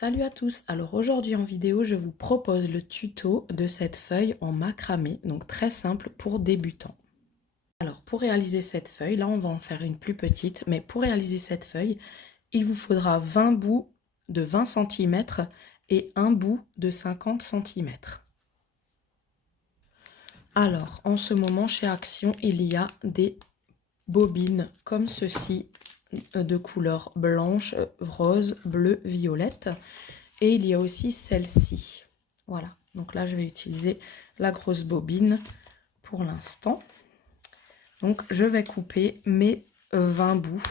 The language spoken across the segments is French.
Salut à tous, alors aujourd'hui en vidéo je vous propose le tuto de cette feuille en macramé, donc très simple pour débutants. Alors pour réaliser cette feuille, là on va en faire une plus petite, mais pour réaliser cette feuille, il vous faudra 20 bouts de 20 cm et un bout de 50 cm. Alors en ce moment chez Action, il y a des bobines comme ceci de couleur blanche, rose, bleu, violette. Et il y a aussi celle-ci. Voilà. Donc là, je vais utiliser la grosse bobine pour l'instant. Donc, je vais couper mes 20 bouts.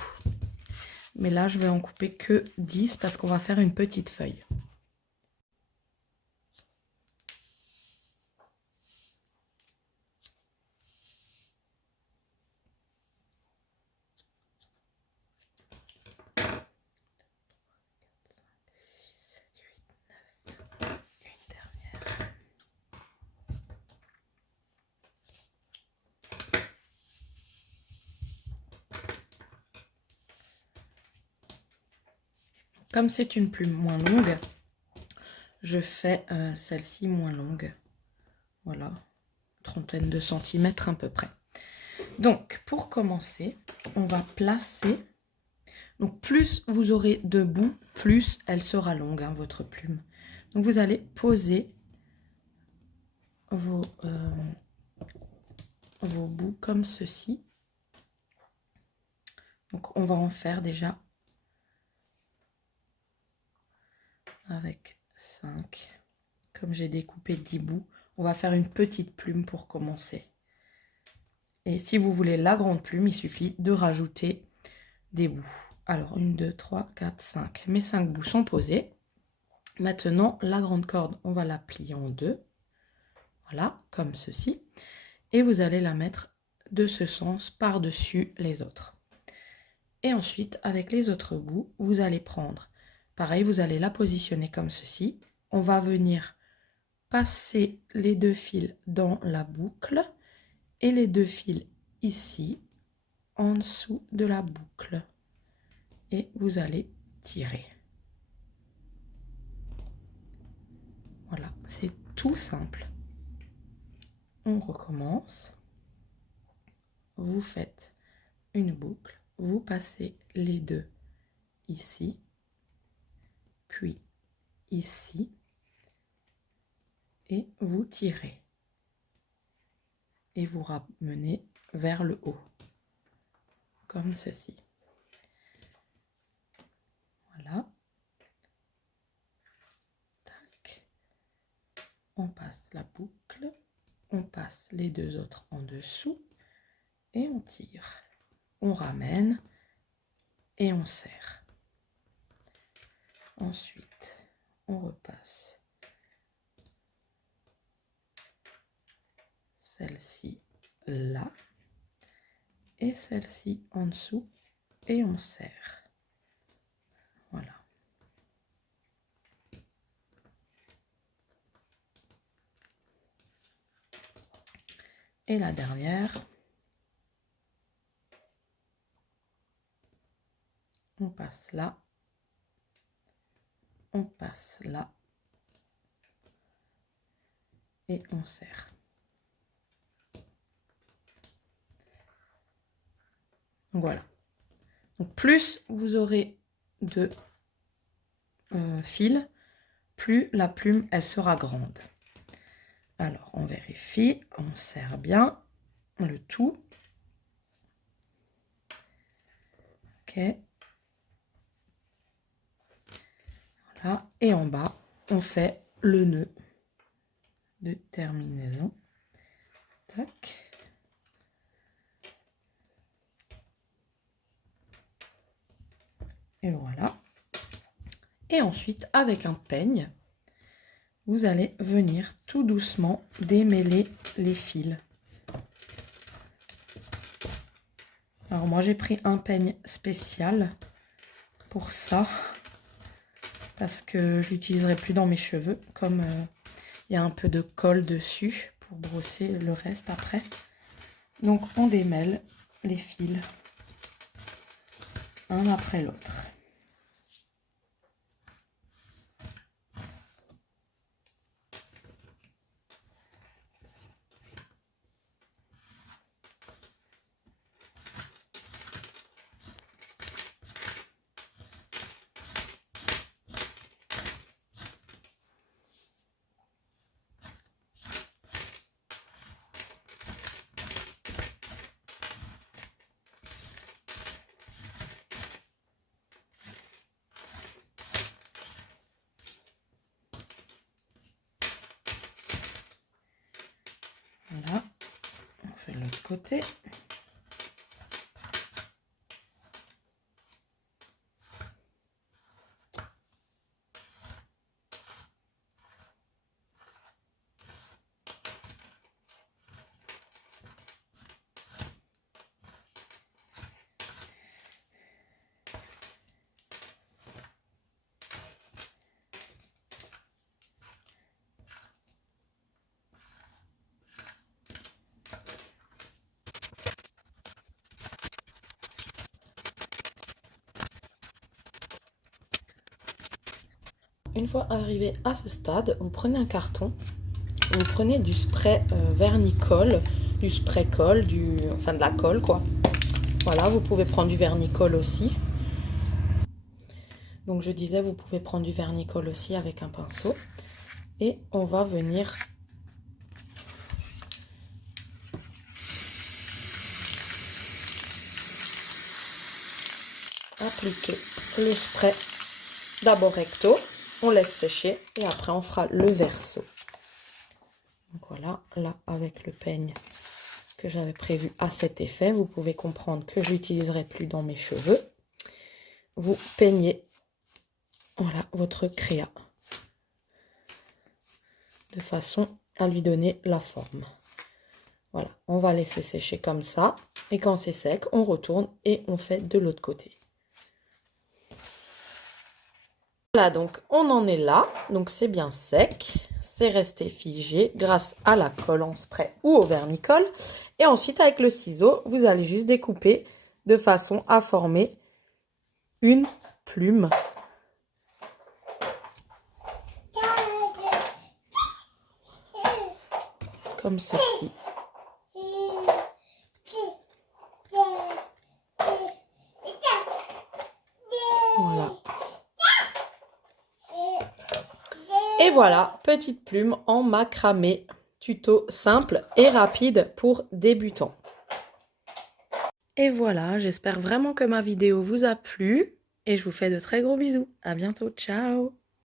Mais là, je vais en couper que 10 parce qu'on va faire une petite feuille. Comme c'est une plume moins longue, je fais celle-ci moins longue. Voilà, trentaine de centimètres à peu près. Donc, pour commencer, on va placer... Donc, plus vous aurez de bouts, plus elle sera longue, hein, votre plume. Donc, vous allez poser vos bouts comme ceci. Donc, on va en faire déjà avec 5. Comme j'ai découpé 10 bouts, on va faire une petite plume pour commencer. Et si vous voulez la grande plume, il suffit de rajouter des bouts. Alors, 1, 2, 3, 4, 5. Mes 5 bouts sont posés. Maintenant, la grande corde, on va la plier en deux. Voilà, comme ceci. Et vous allez la mettre de ce sens par-dessus les autres. Et ensuite, avec les autres bouts, vous allez prendre, pareil, vous allez la positionner comme ceci. On va venir passer les deux fils dans la boucle et les deux fils ici, en dessous de la boucle. Et vous allez tirer. Voilà, c'est tout simple. On recommence. Vous faites une boucle, vous passez les deux ici, puis ici, et vous tirez. Et vous ramenez vers le haut, comme ceci. Voilà. Tac. On passe la boucle, on passe les deux autres en dessous, et on tire. On ramène, et on serre. Ensuite, on repasse celle-ci là, et celle-ci en dessous, et on serre. Voilà. Et la dernière, on passe là, on passe là, et on serre. Donc voilà. Donc plus vous aurez de fil, plus la plume elle sera grande. Alors on vérifie, on serre bien le tout. Ok. Voilà. Et en bas, on fait le nœud de terminaison. Tac. Et voilà. Et ensuite, avec un peigne, vous allez venir tout doucement démêler les fils. Alors moi, j'ai pris un peigne spécial pour ça, parce que je l'utiliserai plus dans mes cheveux, comme il y a un peu de colle dessus pour brosser le reste après. Donc on démêle les fils un après l'autre. Voilà, on fait l'autre côté. Une fois arrivé à ce stade, vous prenez un carton, vous prenez du spray vernicole, du spray colle, enfin de la colle quoi. Voilà, vous pouvez prendre du vernicole aussi. Donc je disais, vous pouvez prendre du vernicole aussi avec un pinceau. Et on va venir appliquer le spray d'abord recto. On laisse sécher et après on fera le verso. Donc voilà, là avec le peigne que j'avais prévu à cet effet, vous pouvez comprendre que je l'utiliserai plus dans mes cheveux. Vous peignez voilà votre créa de façon à lui donner la forme. Voilà, on va laisser sécher comme ça et quand c'est sec, on retourne et on fait de l'autre côté. Voilà, donc on en est là, donc c'est bien sec, c'est resté figé grâce à la colle en spray ou au vernicole. Et ensuite avec le ciseau, vous allez juste découper de façon à former une plume. Comme ceci. Voilà. Et voilà, petite plume en macramé. Tuto simple et rapide pour débutants. Et voilà, j'espère vraiment que ma vidéo vous a plu. Et je vous fais de très gros bisous. À bientôt, ciao!